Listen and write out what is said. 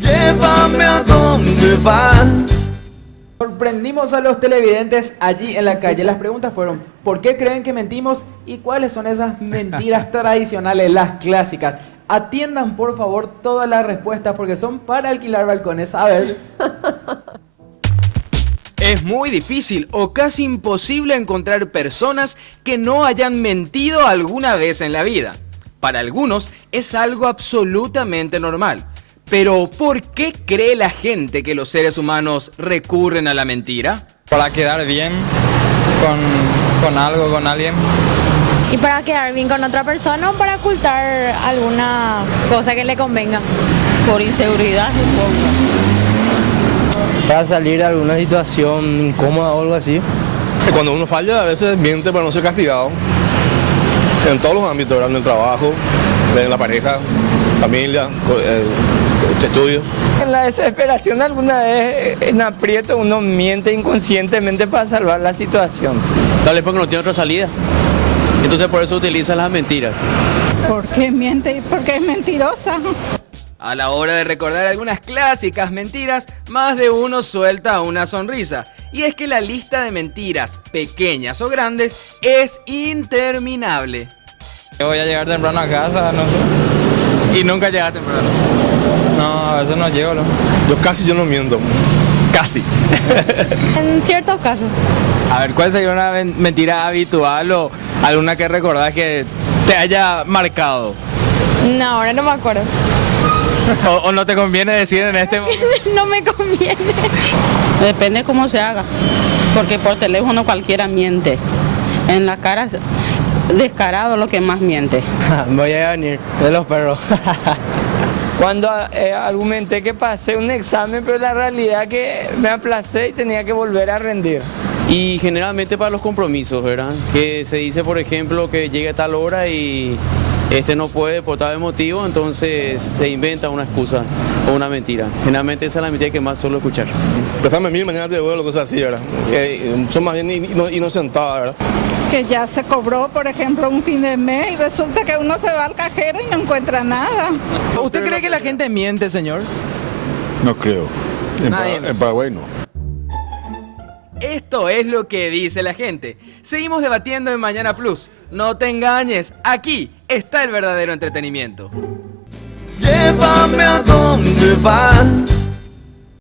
Llévame a donde vas. Sorprendimos a los televidentes allí en la calle. Las preguntas fueron: ¿por qué creen que mentimos? ¿Y cuáles son esas mentiras tradicionales, las clásicas? Atiendan por favor todas las respuestas porque son para alquilar balcones. A ver. Es muy difícil o casi imposible encontrar personas que no hayan mentido alguna vez en la vida. Para algunos es algo absolutamente normal. Pero ¿por qué cree la gente que los seres humanos recurren a la mentira? Para quedar bien con algo, con alguien. Y para quedar bien con otra persona o para ocultar alguna cosa que le convenga. Por inseguridad, supongo. Para salir de alguna situación incómoda o algo así. Cuando uno falla a veces miente para no ser castigado. En todos los ámbitos, ¿verdad? En el trabajo, en la pareja, familia, estudio. En la desesperación alguna vez en aprieto uno miente inconscientemente para salvar la situación. Tal vez porque no tiene otra salida. Entonces por eso utiliza las mentiras. ¿Por qué miente? Porque es mentirosa. A la hora de recordar algunas clásicas mentiras, más de uno suelta una sonrisa. Y es que la lista de mentiras, pequeñas o grandes, es interminable. Yo voy a llegar temprano a casa, no sé. Y nunca llega temprano. No, a veces no llego, ¿no? Yo no miento. Casi. En ciertos casos. A ver, ¿cuál sería una mentira habitual o alguna que recordás que te haya marcado? No, ahora no me acuerdo. ¿O no te conviene decir en este momento? No me conviene. Depende cómo se haga, porque por teléfono cualquiera miente. En la cara, descarado lo que más miente. Voy a venir de los perros. Cuando argumenté que pasé un examen, pero la realidad que me aplacé y tenía que volver a rendir. Y generalmente para los compromisos, ¿verdad? Que se dice, por ejemplo, que llegue a tal hora y no puede por tal motivo, entonces se inventa una excusa o una mentira. Generalmente esa es la mentira que más suelo escuchar. Préstame 1000, mañana te devuelvo, cosas así, ¿verdad? Son más bien inocentadas, ¿verdad? Que ya se cobró, por ejemplo, un fin de mes y resulta que uno se va al cajero y no encuentra nada. ¿Usted cree que la gente miente, señor? No creo. En Paraguay no. Esto es lo que dice la gente. Seguimos debatiendo en Mañana Plus. No te engañes, aquí está el verdadero entretenimiento. Llévame a donde vas.